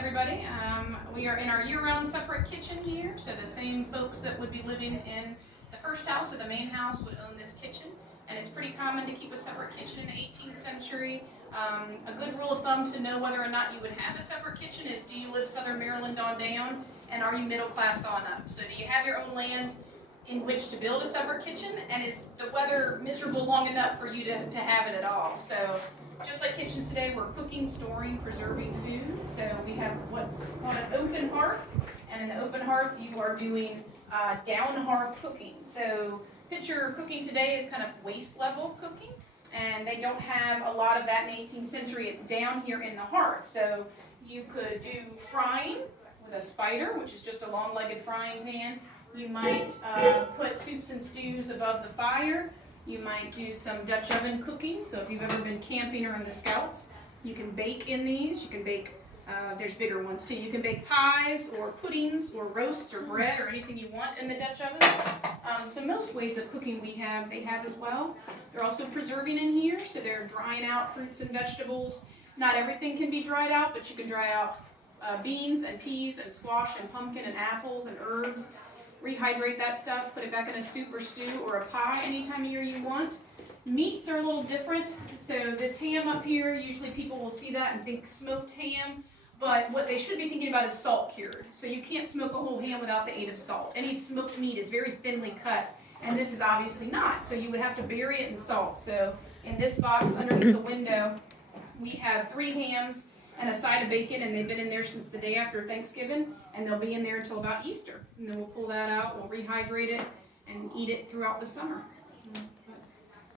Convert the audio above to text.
everybody. We are in our year-round separate kitchen here, so the same folks that would be living in the first house or the main house would own this kitchen, and it's pretty common to keep a separate kitchen in the 18th century. A good rule of thumb to know whether or not you would have a separate kitchen is, do you live Southern Maryland on down, and are you middle class on up? So do you have your own land in which to build a separate kitchen, and is the weather miserable long enough for you to have it at all? So just like kitchens today, we're cooking, storing, preserving food. So we have what's called an open hearth, and in the open hearth you are doing down hearth cooking. So picture cooking today is kind of waist level cooking, and they don't have a lot of that in the 18th century. It's down here in the hearth. So you could do frying with a spider, which is just a long-legged frying pan. You might put soups and stews above the fire. You might do some Dutch oven cooking. So if you've ever been camping or in the Scouts, you can bake in these. You can bake, there's bigger ones too. You can bake pies or puddings or roasts or bread or anything you want in the Dutch oven. So most ways of cooking they have as well. They're also preserving in here, so they're drying out fruits and vegetables. Not everything can be dried out, but you can dry out beans and peas and squash and pumpkin and apples and herbs. Rehydrate that stuff, put it back in a soup or stew or a pie any time of year you want. Meats are a little different. So this ham up here, usually people will see that and think smoked ham, but what they should be thinking about is salt cured. So you can't smoke a whole ham without the aid of salt. Any smoked meat is very thinly cut, and this is obviously not. So you would have to bury it in salt. So in this box underneath the window, we have 3 hams and a side of bacon, and they've been in there since the day after Thanksgiving, and they'll be in there until about Easter. And then we'll pull that out, we'll rehydrate it, and eat it throughout the summer.